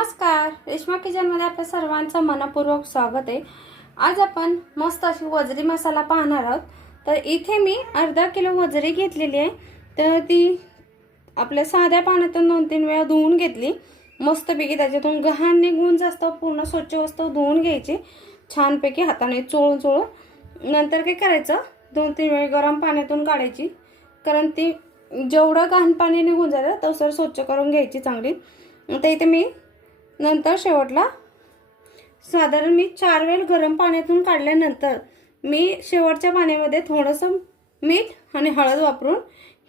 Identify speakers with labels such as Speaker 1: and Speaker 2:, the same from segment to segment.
Speaker 1: नमस्कार. रेश्मा किचनमध्ये आपल्या सर्वांचं मनपूर्वक स्वागत आहे. आज आपण मस्त अशी वजरी मसाला पाहणार आहोत. तर इथे मी अर्धा किलो वजरी घेतलेली आहे. तर ती आपल्या साध्या पाण्यातून दोन तीन वेळा धुवून घेतली. मस्तपैकी त्याच्यातून घाण निघून जास्त पूर्ण स्वच्छ वस्तू धुवून घ्यायची. छानपैकी हाताने चोळून चोळून. नंतर काय करायचं? दोन तीन वेळ गरम पाण्यातून काढायची कारण ती जेवढं घाण पाणी निघून जातं तसं स्वच्छ करून घ्यायची चांगली. आता इथे मी नंतर शेवटला साधारण मी चार वेळ गरम पाण्यातून काढल्यानंतर मी शेवटच्या पाण्यामध्ये थोडंसं मीठ आणि हळद वापरून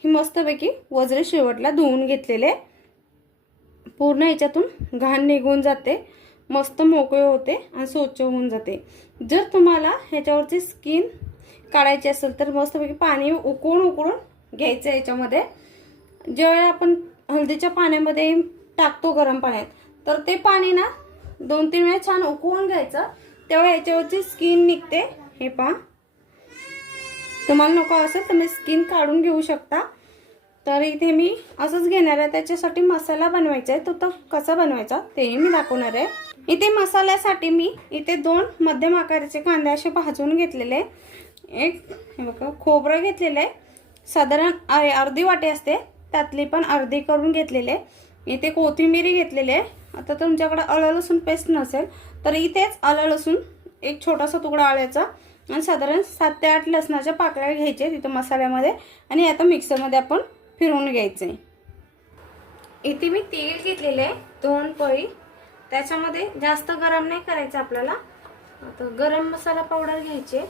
Speaker 1: ही मस्तपैकी वजरे शेवटला धुवून घेतलेले. पूर्ण याच्यातून घाण निघून जाते मस्त मोकळे होते आणि स्वच्छ होऊन जाते. जर तुम्हाला ह्याच्यावरची स्किन काढायची असेल तर मस्तपैकी पाणी उकळून उकळून घ्यायचं याच्यामध्ये. ज्यावेळी आपण हळदीच्या पाण्यामध्ये टाकतो गरम पाण्यात तर ते पाणी ना दोन तीन वेळा छान उकळून घ्यायचं. तेव्हा याच्यावरची स्किन निघते. हे पहा. तुम्हाला नको असेल तुम्ही स्किन काढून घेऊ शकता. तर इथे मी असंच घेणार आहे. त्याच्यासाठी मसाला बनवायचा आहे. तो तर कसा बनवायचा तेही मी दाखवणार आहे. इथे मसाल्यासाठी मी इथे दोन मध्यम आकाराचे कांदे असे भाजून घेतलेले एक हे बघा खोबरं घेतलेलं आहे. साधारण अर्धी वाटी असते. त्यातली पण अर्धी करून घेतलेले इथे कोथिंबीर घेतलेली आहे. आता तुमच्याकडे आलं लसूण पेस्ट नसेल तर इथेच आलं लसूण एक छोटासा तुकडा आळ्याचा आणि साधारण सात ते आठ लसणाच्या पाकळ्या घ्यायचे तिथं मसाल्यामध्ये आणि आता मिक्सरमध्ये आपण फिरवून घ्यायचे. इथे मी तेल घेतलेले आहे दोन पळी. त्याच्यामध्ये जास्त गरम नाही करायचं आपल्याला. आता गरम मसाला पावडर घ्यायचे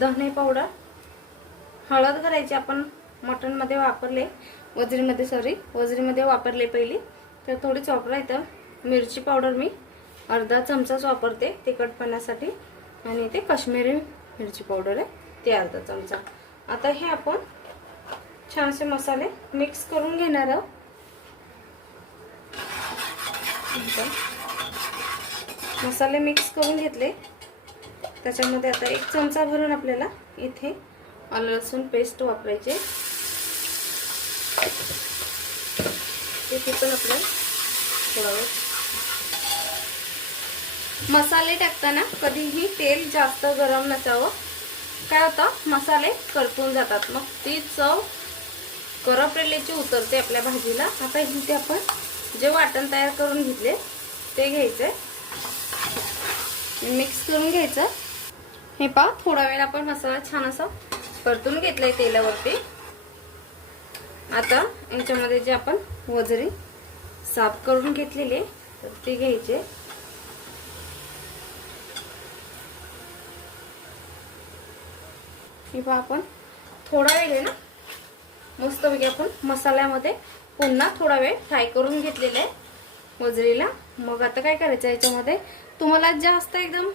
Speaker 1: धने पावडर. हळद करायची आपण मटनमध्ये वापरले वजरीमध्ये सॉरी वजरीमध्ये वापरले पहिली. तर थोडीच वापरा इथं. मिरची पावडर मी अर्धा चमचाच वापरते तिखटपणासाठी. आणि इथे काश्मीरी मिरची पावडर आहे ते अर्धा चमचा. आता हे आपण छानसे मसाले मिक्स करून घेणार आहोत. मसाले मिक्स करून घेतले. त्याच्यामध्ये आता एक चमचा भरून आपल्याला इथे आलं लसूण पेस्ट वापरायचे इथे पण आपलं थोडा वेळ मसाले टाकताना कधीही तेल जास्त गरम नसावं. काय होतं? मसाले करपून जातात. मग ती चव करपलेल्याची उतरते आपल्या भाजीला. आता इथे आपण जे वाटण तयार करून घेतले ते घ्यायचे मिक्स करून घ्यायचं. हे पहा थोडा वेळ आपण मसाला छान असा परतून घेतलाय तेलावरती. आता याच्यामध्ये जे आपण वजरी साफ करून घेतलेले तर ते घ्यायचे. हे आपण थोडा वेळ आहे ना मस्तपैकी आपण मसाल्यामध्ये पुन्हा थोडा वेळ फ्राय करून घेतलेले आहे वजरीला. मग आता काय करायचं याच्यामध्ये? तुम्हाला जास्त एकदम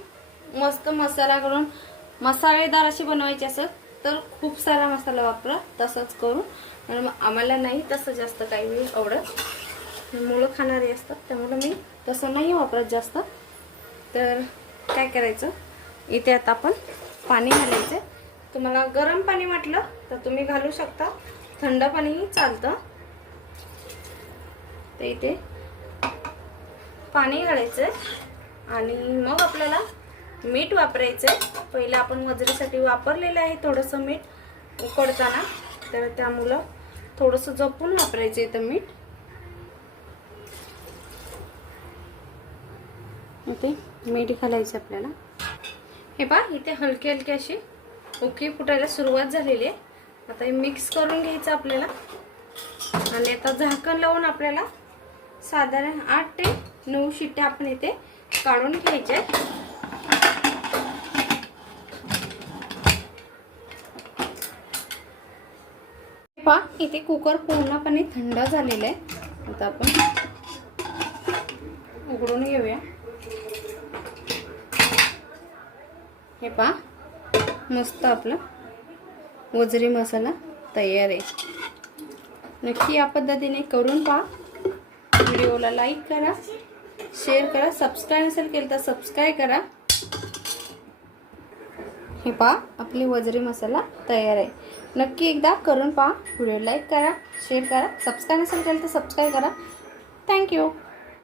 Speaker 1: मस्त मसाला करून मसालेदार अशी बनवायची असेल तर खूप सारा मसाला वापरा तसंच करून. म्हणून मग आम्हाला नाही तसं जास्त काही वेळ आवडत. मुलं खाणारी असतात त्यामुळं मी तसं नाही वापरत जास्त. तर काय करायचं? इथे आता आपण पाणी घालायचं. तुम्हाला गरम पाणी वाटलं तर तुम्ही घालू शकता. थंड पाणीही चालतं. तर इथे पाणी घालायचं आणि मग आपल्याला मीठ वापरायचं आहे पहिलं आपण वजरीसाठी वापरलेलं आहे थोडंसं मीठ उकडताना. तर त्यामुळं थोडंसं जपून वापरायचं इथं मीठ. ते मीठ घालायचं आपल्याला. हे पा इथे हलकी हलकी अशी ओके फुटायला सुरुवात झालेली आहे. आता हे मिक्स करून घ्यायचं आपल्याला. आणि आता झाकण लावून आपल्याला साधारण आठ ते नऊ शिट्ट्या आपण इथे काढून घ्यायच्या पहा इथे कुकर पूर्णपणे थंड झालेलं आहे. आता आपण उघडून घेऊया. हे पहा मस्त आपला वजरी मसाला तयार आहे. नक्की या पद्धतीने करून पहा व्हिडिओला लाईक करा शेअर करा सबस्क्राईब नसेल केलं तर सबस्क्राईब करा. हे पहा आपली वजरी मसाला तयार आहे. नक्की एकदा करून पहा व्हिडिओ लाईक करा शेअर करा सबस्क्राईब नसेल केलं तर सबस्क्राईब करा. थँक्यू